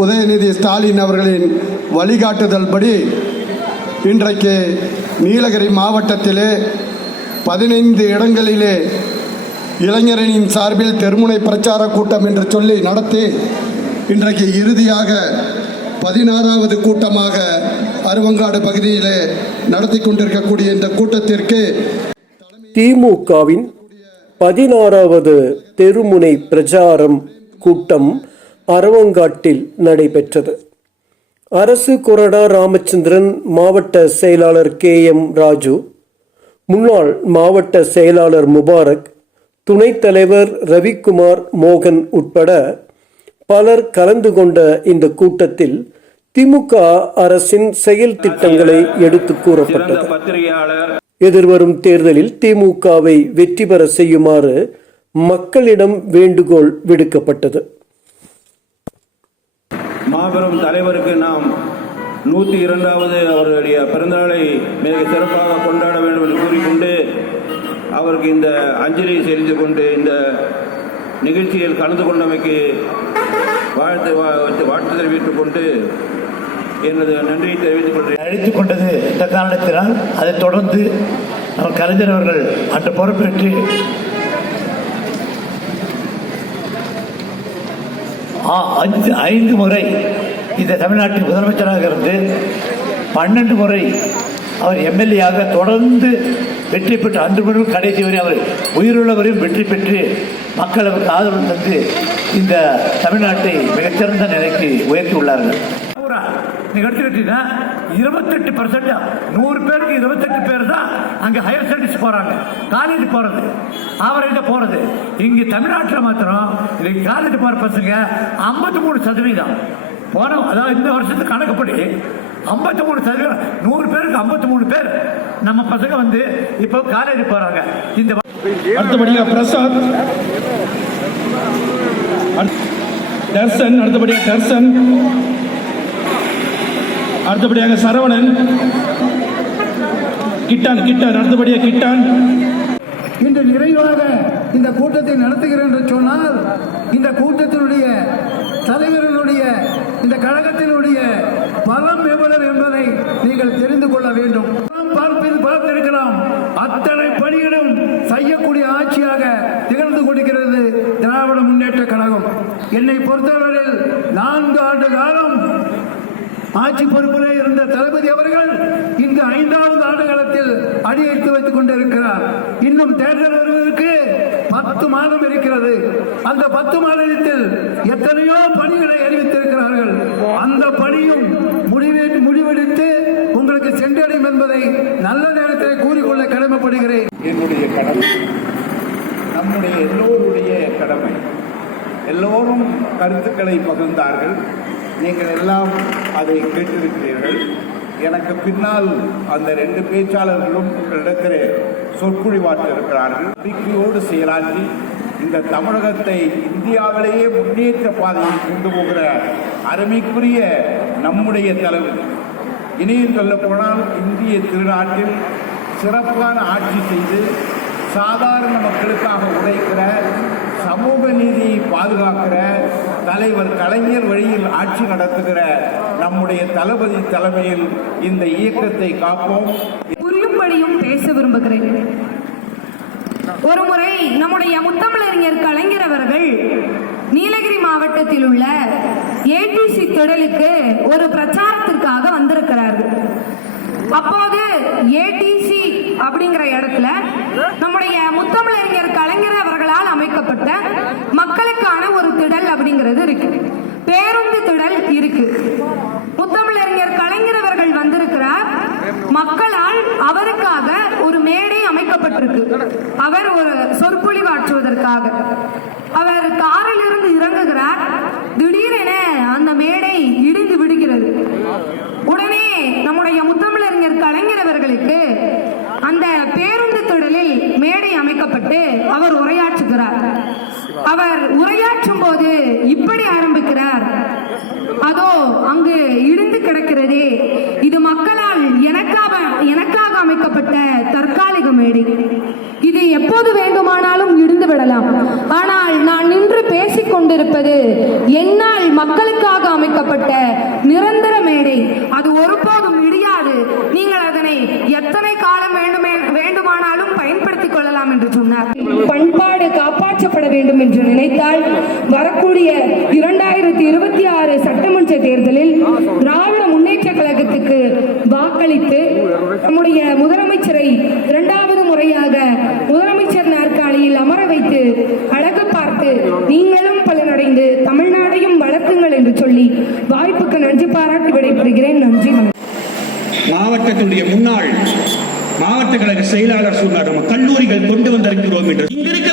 உதயநிதி ஸ்டாலின் அவர்களின் வழிகாட்டுதல் படி இன்றைக்கு நீலகிரி மாவட்டத்திலே 15 இடங்களிலே இளைஞரணியின் சார்பில் தெருமுனை பிரச்சார கூட்டம் என்று சொல்லி நடத்தி இன்றைக்கு இறுதியாக 16வது கூட்டமாக அருவங்காடு பகுதியிலே நடத்தி கொண்டிருக்கக்கூடிய இந்த கூட்டத்திற்கு திமுகவின் 16வது தெருமுனை பிரச்சாரம் கூட்டம் அருவங்காட்டில் நடைபெற்றது. அரசு கொறடா ராமச்சந்திரன், மாவட்ட செயலாளர் KM ராஜு, முன்னாள் மாவட்ட செயலாளர் முபாரக், துணைத் தலைவர் ரவிக்குமார், மோகன் உட்பட பலர் கலந்து கொண்ட இந்த கூட்டத்தில் திமுக அரசின் செயல் திட்டங்களை எடுத்து கூறப்பட்டது. எதிர்வரும் தேர்தலில் திமுகவை வெற்றி பெற செய்யுமாறு மக்களிடம் வேண்டுகோள் விடுக்கப்பட்டது. மாபெரும் தலைவருக்கு நாம் 102வது அவருடைய பிறந்தநாளை மிக சிறப்பாக கொண்டாட வேண்டும் என்று கூறிக்கொண்டு அவருக்கு இந்த அஞ்சலியை செலுத்திக் கொண்டு இந்த நிகழ்ச்சியில் கலந்து கொண்டமைக்கு வாழ்த்து தெரிவித்துக் கொண்டு எனது நன்றியை தெரிவித்துக் கொள்கிறேன். அழைத்துக் கொண்டது இந்த காரணத்தினால் அதைத் தொடர்ந்து நம்ம கலைஞர் அவர்கள் அன்று பொறுப்பேற்று 5 முறை இந்த தமிழ்நாட்டின் முதலமைச்சராக இருந்து 12 முறை அவர் MLA-யாக தொடர்ந்து வெற்றி பெற்று அன்று முதல் கடைசி வரை அவர் உயிருள்ளவரையும் வெற்றி பெற்று மக்களுக்கு ஆதரவு தந்து இந்த தமிழ்நாட்டை மிகச்சிறந்த நிலைக்கு உயர்த்தி உள்ளார்கள். எடுத்துக்கிட்டீங்கன்னா 28%, 100 பேருக்கு 28 பேர் தான் அங்க ஹையர் ஸ்டடீஸ் போறாங்க, காலேஜ் போறது, ஆவரேஜா போறது. இங்க தமிழ்நாட்டில் மாத்திரம் இன்னைக்கு காலேஜ் போற பசங்க 53% போனோம். அதாவது இந்த வருஷத்துக்கு கணக்குப்படி 53%, 100 பேருக்கு 53 பேர் நம்ம பசங்க வந்து இப்போ காலேஜ் போறாங்க. இந்த அடுத்தபடியாக பிரசாத், தர்சன், அடுத்தபடியாக தர்சன், அடுத்தபடியாக சரவணன், கிட்டான், அடுத்தபடியாக கிட்டான். இன்று நிறைவாக இந்த கூட்டத்தை நடத்துகிறேன் என்று சொன்னால் இந்த கூட்டத்தினுடைய தலைவர்களுடைய இந்த கழகத்தினுடைய பலம் எவ்வளவு என்பதை நீங்கள் தெரிந்து கொள்ள வேண்டும். பார்த்திருக்கலாம், அத்தனை பணிகளும் செய்யக்கூடிய ஆட்சியாக திகழ்ந்து கொண்டிருக்கிறது திராவிட முன்னேற்ற கழகம். என்னை பொறுத்தவரையில் 4 ஆண்டு காலம் ஆட்சி பொறுப்பிலே இருந்த தளபதி அவர்கள் இங்கு 5வது ஆண்டு காலத்தில் அடியெடுத்து வைத்துக் கொண்டிருக்கிறார். இன்னும் தேர்தல் வருவதற்கு 10 மாதம் இருக்கிறது. அந்த 10 மாதத்தில் எத்தனையோ பணிகளை அறிவித்திருக்கிறார்கள். அந்த பணியும் முடிவெடுத்து உங்களுக்கு சென்றடையும் என்பதை நல்ல நேரத்தில் கூறிக்கொள்ள கடமைப்படுகிறேன். என்னுடைய கடமை, நம்முடைய எல்லோருடைய கடமை. எல்லோரும் கருத்துக்களை பகிர்ந்தார்கள். நீங்கள் எல்லாம் அதை கேட்டிருக்கிறீர்கள். எனக்கு பின்னால் அந்த 2 பேச்சாளர்களும் இடத்திலே சொற்பொழிவாற்ற இருக்கிறார்கள். நம்பிக்கையோடு செயலாற்றி இந்த தமிழகத்தை இந்தியாவிலேயே முன்னேற்ற பாதையில் கொண்டு போகிற அருமைக்குரிய நம்முடைய தலைவர், இனியும் சொல்ல போனால் இந்திய திருநாட்டில் சிறப்பான ஆட்சி செய்து சாதாரண மக்களுக்காக உழைக்கிற, சமூக நீதியை பாதுகாக்கிற தலைவர் கலைஞர் வழியில் ஆட்சி நடத்துகிற நம்முடைய தளபதி தலைமையில் இந்த இயக்கத்தை காப்போம். புரியும்படியும் பேச விரும்புகிறேன். ஒருமுறை நம்முடைய முத்தமிழறிஞர் கலைஞர் அவர்கள் நீலகிரி மாவட்டத்தில் உள்ள ATC திடலுக்கு ஒரு பிரச்சாரத்திற்காக வந்திருக்கிறார்கள். அப்போது ATC அப்படிங்கிற இடத்துல நம்முடைய முத்தமிழறிஞர் கலைஞர் அவர்களால் அமைக்கப்பட்ட மக்களுக்கான ஒரு திடல் அப்படிங்கிறது இருக்கு, பேருந்து திடல் இருக்கு. முத்தமிழறிஞர் கலைஞர் அவர்கள் வந்திருக்கிறார். மக்களால் அவருக்காக ஒரு மேடை அமைக்கப்பட்டிருக்கு. அவர் ஒரு சொற்பொழிவாற்றுவதற்காக அவர் காரில் இருந்து இறங்குகிறார். திடீரென அந்த மேடை இடிந்து விடுகிறது. உடனே நம்முடைய முத்தமிழறிஞர் கலைஞர் அவர்களுக்கு அந்த பேருந்து திடலில் மேடை அமைக்கப்பட்டு அவர் உரையாற்றுகிறார். அவர் உரையாற்றும் போது இப்படி ஆரம்பிக்கிறார், அதோ அங்கு இடிந்து கிடக்கிறதே, இது மக்களால் எனக்காக அமைக்கப்பட்ட அமைக்கப்பட்ட தற்காலிக மேடை. இது எப்போது வேண்டுமானாலும் இடிந்து விடலாம். ஆனால் நான் நின்று பேசிக் கொண்டிருப்பது என்னால் மக்களுக்காக அமைக்கப்பட்ட நிரந்தர மேடை. அது ஒருபோதும் இடியாது. நீங்கள் அதனை எத்தனை காலம் வேண்டுமானாலும் பயன்படுத்திக் கொள்ளலாம் என்று சொன்னார். பண்பாடு காப்பாற்றப்பட வேண்டும் என்று நினைத்தால் வரக்கூடிய 2026 சட்டமன்ற தேர்தலில் திராவிட முன்னேற்ற கழகத்துக்கு வாக்களித்து நம்முடைய முதலமைச்சரை 2வது முறையாக முதலமைச்சர் நாற்காலியில் அமர வைத்து அழகு பார்த்து நீங்களும் பலனடைந்து தமிழ்நாடையும் வளர்க்குங்கள் என்று சொல்லி வாய்ப்புக்கு நன்றி பாராட்டி விடைபெறுகிறேன். நன்றி. மாவட்டத்தினுடைய முன்னாள் மாவட்ட கழக செயலாளர் சொன்னார், நம்ம கல்லூரிகள் கொண்டு வந்திருக்கிறோம் என்று. இங்க இருக்க